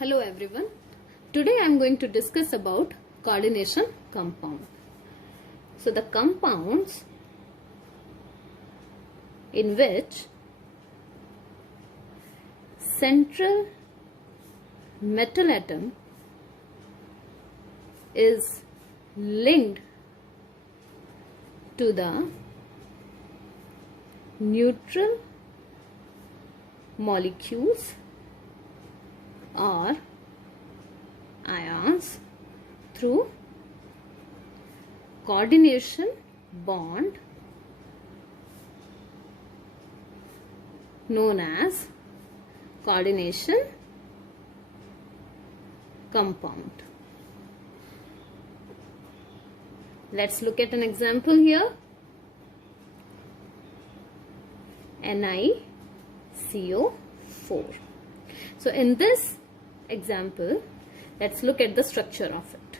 Hello everyone. Today I am going to discuss about coordination compound. So the compounds in which central metal atom is linked to the neutral molecules or ions through coordination bond known as coordination compound. Let's look at an example here. NiCO4. So in this example, let's look at the structure of it.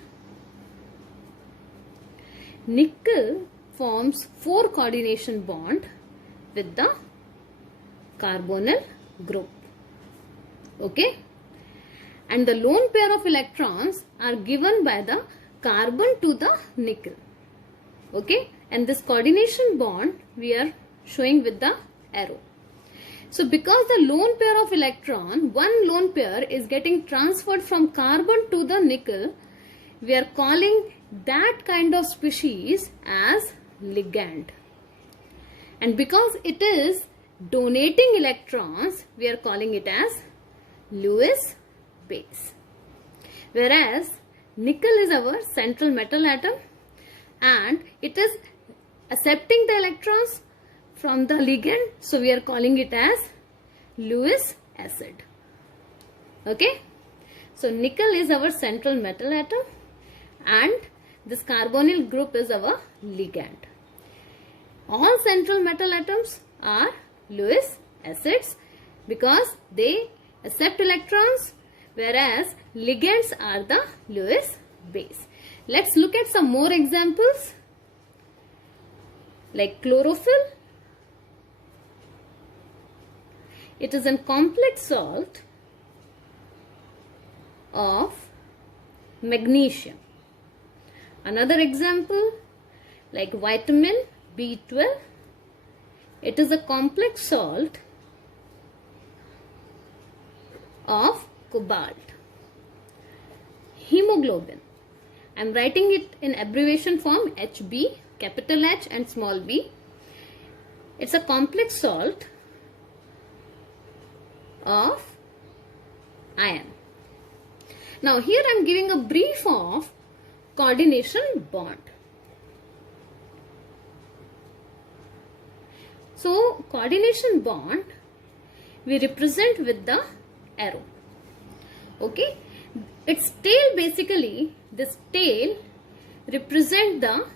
Nickel forms 4 coordination bond with the carbonyl group. Okay? And the lone pair of electrons are given by the carbon to the nickel. Okay? And this coordination bond we are showing with the arrow. So because the lone pair of electron, one lone pair is getting transferred from carbon to the nickel, we are calling that kind of species as ligand. And because it is donating electrons, we are calling it as Lewis base. Whereas nickel is our central metal atom and it is accepting the electrons from the ligand, so we are calling it as Lewis acid. Okay, so nickel is our central metal atom and this carbonyl group is our ligand. All central metal atoms are Lewis acids because they accept electrons, whereas ligands are the Lewis base. Let's look at some more examples like chlorophyll. It is a complex salt of magnesium. Another example like vitamin B12. It is a complex salt of cobalt. Hemoglobin. I am writing it in abbreviation form HB, capital H and small b. It's a complex salt of iron. Now here I am giving a brief of coordination bond. So coordination bond we represent with the arrow. Okay, its tail, basically this tail represent the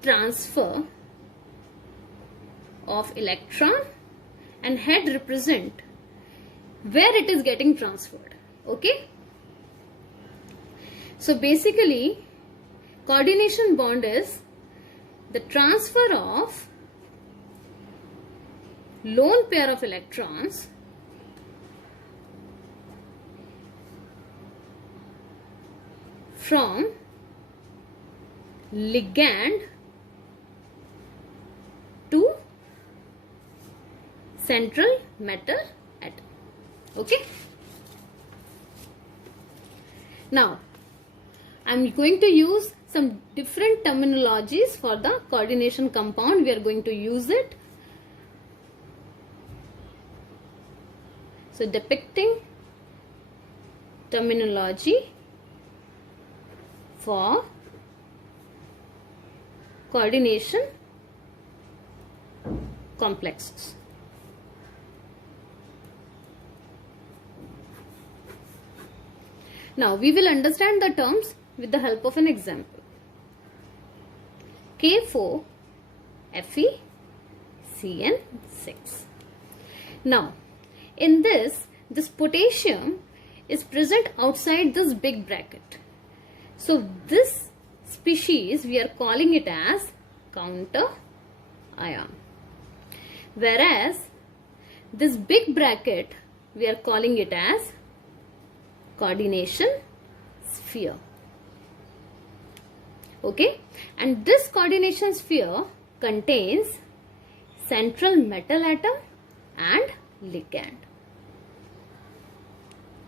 transfer of electron and head represent where it is getting transferred. Okay, so basically coordination bond is the transfer of lone pair of electrons from ligand to central metal atom. Okay. Now, I am going to use some different terminologies for the coordination compound. We are going to use it. So, depicting terminology for coordination complexes. Now we will understand the terms with the help of an example. K4 FeCN6. Now in this potassium is present outside this big bracket. So this species we are calling it as counter ion. Whereas this big bracket we are calling it as coordination sphere. Okay, and this coordination sphere contains central metal atom and ligand.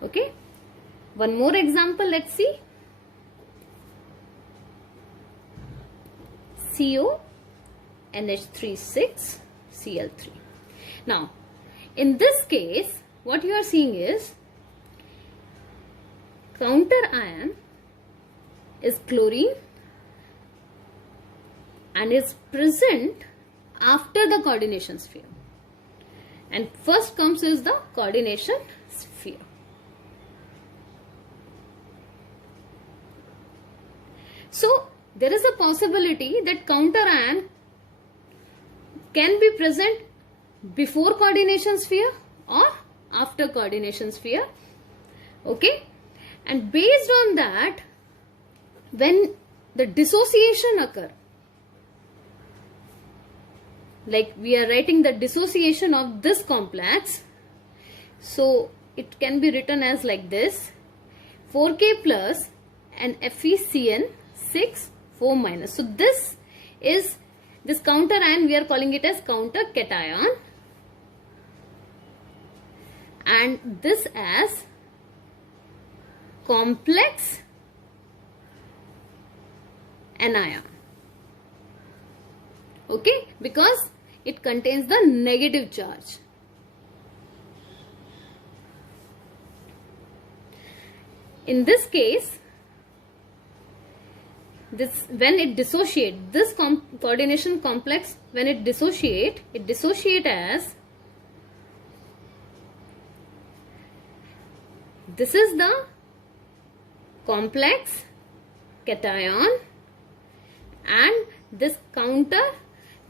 Okay, one more example, let's see. CO NH36 Cl3. Now, in this case, what you are seeing is counter ion is chlorine and is present after the coordination sphere. And first comes is the coordination sphere. So, there is a possibility that counter ion can be present before coordination sphere or after coordination sphere. Okay, and based on that, when the dissociation occur, like we are writing the dissociation of this complex, so it can be written as like this: 4K plus and FeCN6 4 minus. So this is this counter ion, we are calling it as counter cation, and this as complex anion. Okay, because it contains the negative charge. In this case, this when it dissociate, this coordination complex, when it dissociate as, this is the complex cation, and this counter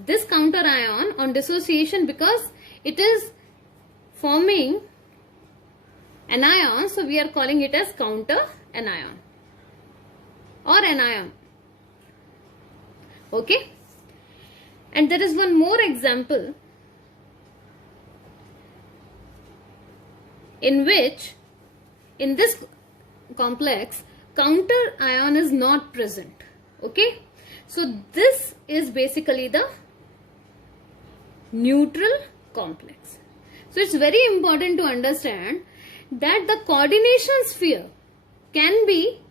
ion on dissociation, because it is forming anion, so we are calling it as counter anion or anion. Okay, and there is one more example in which in this complex counter ion is not present. Okay, so this is basically the neutral complex. So it's very important to understand that the coordination sphere can be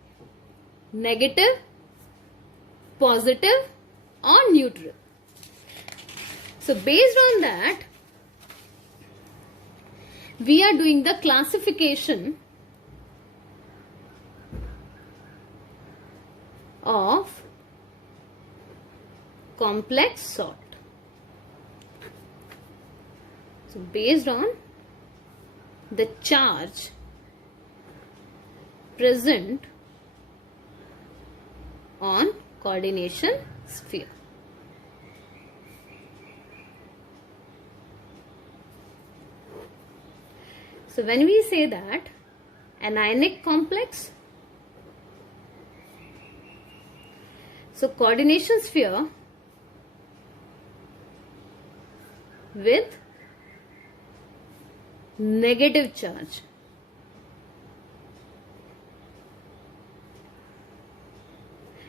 negative, positive or neutral. So based on that, we are doing the classification of complex salt. So based on the charge present on coordination sphere. So when we say that anionic complex, so coordination sphere with negative charge,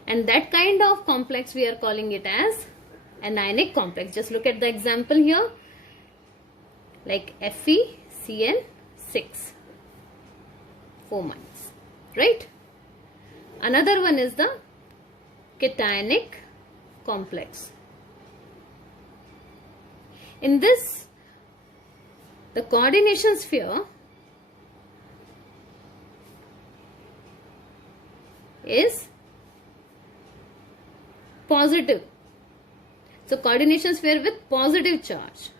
and that kind of complex we are calling it as anionic complex. Just look at the example here, like FeCN6 4 minus, right? Another one is the cationic complex. In this, the coordination sphere is positive. So coordination sphere with positive charge.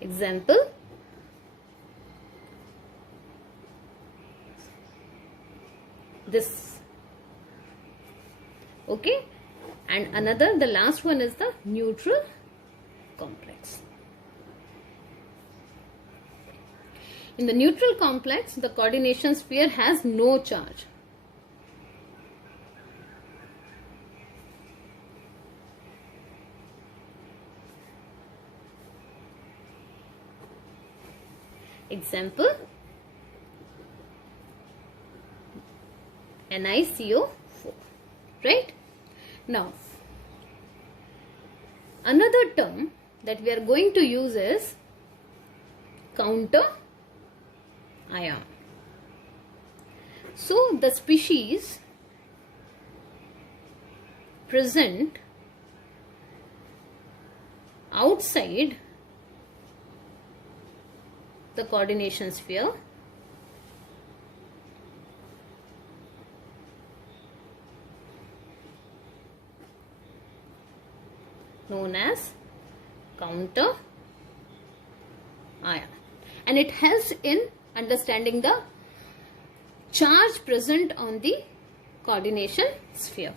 Example, this. Okay, and another, the last one is the neutral complex. In the neutral complex, the coordination sphere has no charge. Example, NiCO4, right? Now, another term that we are going to use is counter ion. So, the species present outside the coordination sphere known as counter ion, and it helps in understanding the charge present on the coordination sphere.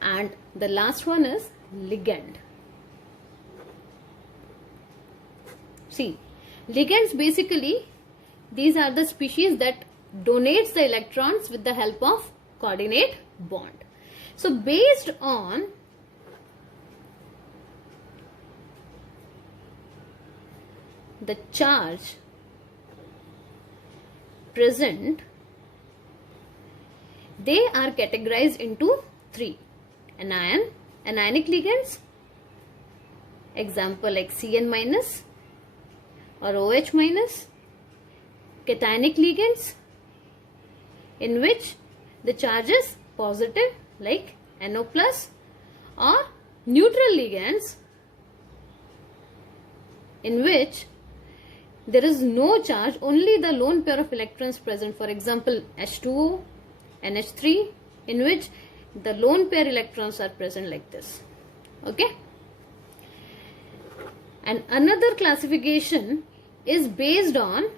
And the last one is ligand. See, ligands basically, these are the species that donates the electrons with the help of coordinate bond. So based on the charge present, they are categorized into three: anion, anionic ligands, example like Cn minus or OH minus; cationic ligands, in which the charge is positive like NO plus; or neutral ligands, in which there is no charge, only the lone pair of electrons present, for example H2O, NH3, in which the lone pair electrons are present like this. Okay. And another classification is based on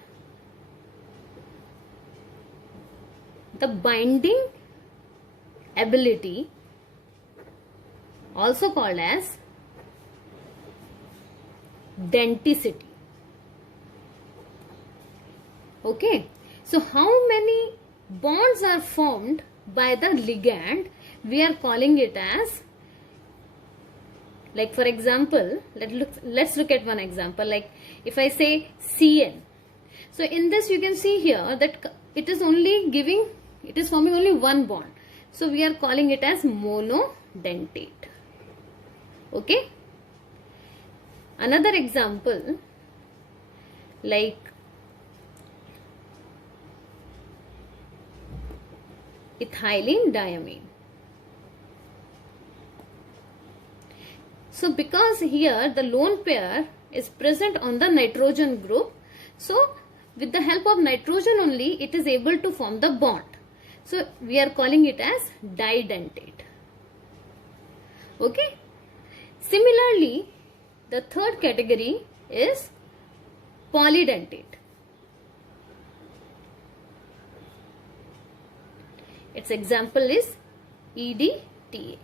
the binding ability, also called as denticity. Okay, so how many bonds are formed by the ligand? We are calling it as, like for example, let's look at one example. Like if I say Cn, so in this you can see here that it is forming only one bond. So we are calling it as monodentate. Okay. Another example, like ethylene diamine. So because here the lone pair is present on the nitrogen group, so with the help of nitrogen only it is able to form the bond. So we are calling it as didentate. Okay. Similarly, the third category is polydentate. Its example is EDTA.